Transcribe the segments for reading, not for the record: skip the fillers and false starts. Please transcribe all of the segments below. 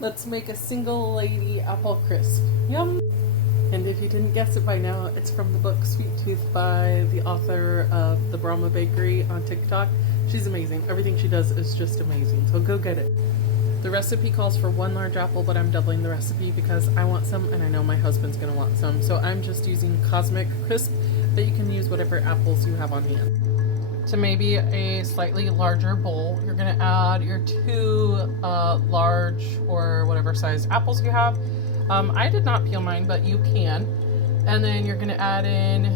Let's make a single lady apple crisp. Yum! And if you didn't guess it by now, it's from the book Sweet Tooth by the author of the Brahma Bakery on TikTok. She's amazing. Everything she does is just amazing, so go get it. The recipe calls for 1 large apple, but I'm doubling the recipe because I want some and I know my husband's going to want some. So I'm just using Cosmic Crisp, but you can use whatever apples you have on hand. To maybe a slightly larger bowl, you're going to add your 2 large or whatever sized apples you have. I did not peel mine, but you can. And then you're going to add in,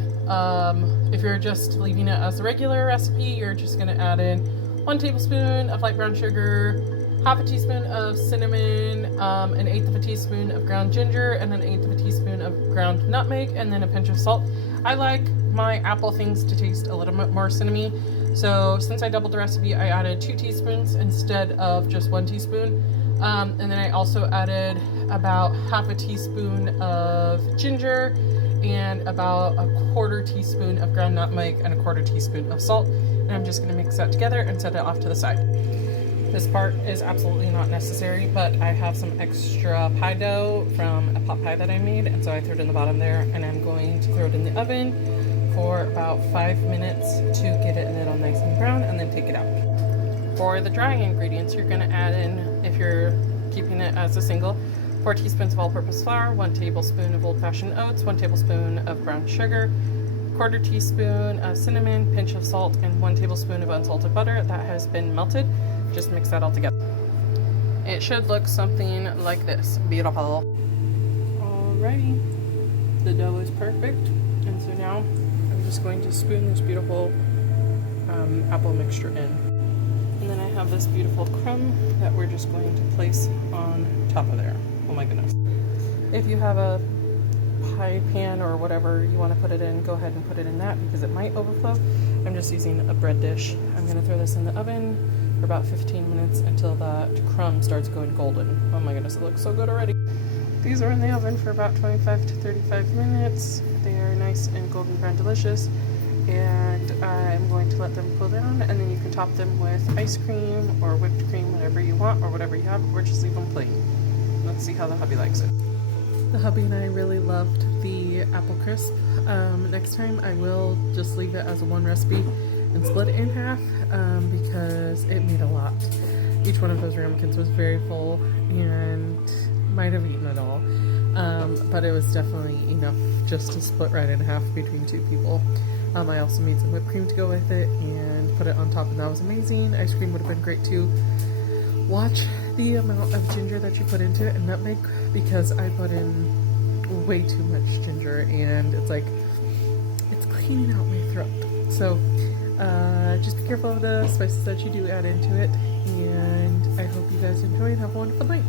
if you're just leaving it as the regular recipe, you're just going to add in 1 tablespoon of light brown sugar, half a teaspoon of cinnamon, an 1/8 of a teaspoon of ground ginger, and then 1/8 of a teaspoon of ground nutmeg, and then a pinch of salt. I like my apple things to taste a little bit more cinnamony, so since I doubled the recipe, I added 2 teaspoons instead of just 1 teaspoon. And then I also added about half a teaspoon of ginger and about a 1/4 teaspoon of ground nutmeg and a 1/4 teaspoon of salt. And I'm just going to mix that together and set it off to the side. This part is absolutely not necessary, but I have some extra pie dough from a pot pie that I made, and so I threw it in the bottom there, and I'm going to throw it in the oven for about 5 minutes to get it a little nice and brown, and then take it out. For the dry ingredients, you're going to add in, if you're keeping it as a single, 4 teaspoons of all-purpose flour, 1 tablespoon of old-fashioned oats, 1 tablespoon of brown sugar, 1/4 teaspoon of cinnamon, pinch of salt, and 1 tablespoon of unsalted butter that has been melted. Just mix that all together. It should look something like this. Beautiful. Alrighty, the dough is perfect, and so now I'm just going to spoon this beautiful apple mixture in. And then I have this beautiful crumb that we're just going to place on top of there. Oh my goodness. If you have a pie pan or whatever you want to put it in, go ahead and put it in that because it might overflow. I'm just using a bread dish. I'm going to throw this in the oven for about 15 minutes until that crumb starts going golden. Oh my goodness, it looks so good already. These are in the oven for about 25 to 35 minutes. They are nice and golden brown delicious. And I'm going to let them cool down, and then you can top them with ice cream or whipped cream, whatever you want or whatever you have, or just leave them plain. Let's see how the hubby likes it. The hubby and I really loved the apple crisp. Next time I will just leave it as a 1 recipe and split it in half because it made a lot. Each one of those ramekins was very full and might have eaten it all, but it was definitely enough just to split right in half between 2 people. I also made some whipped cream to go with it and put it on top, and that was amazing. Ice cream would have been great too. Watch the amount of ginger that you put into it and nutmeg, because I put in way too much ginger and it's cleaning out my throat. So just be careful of the spices that you do add into it, and I hope you guys enjoy and have a wonderful night.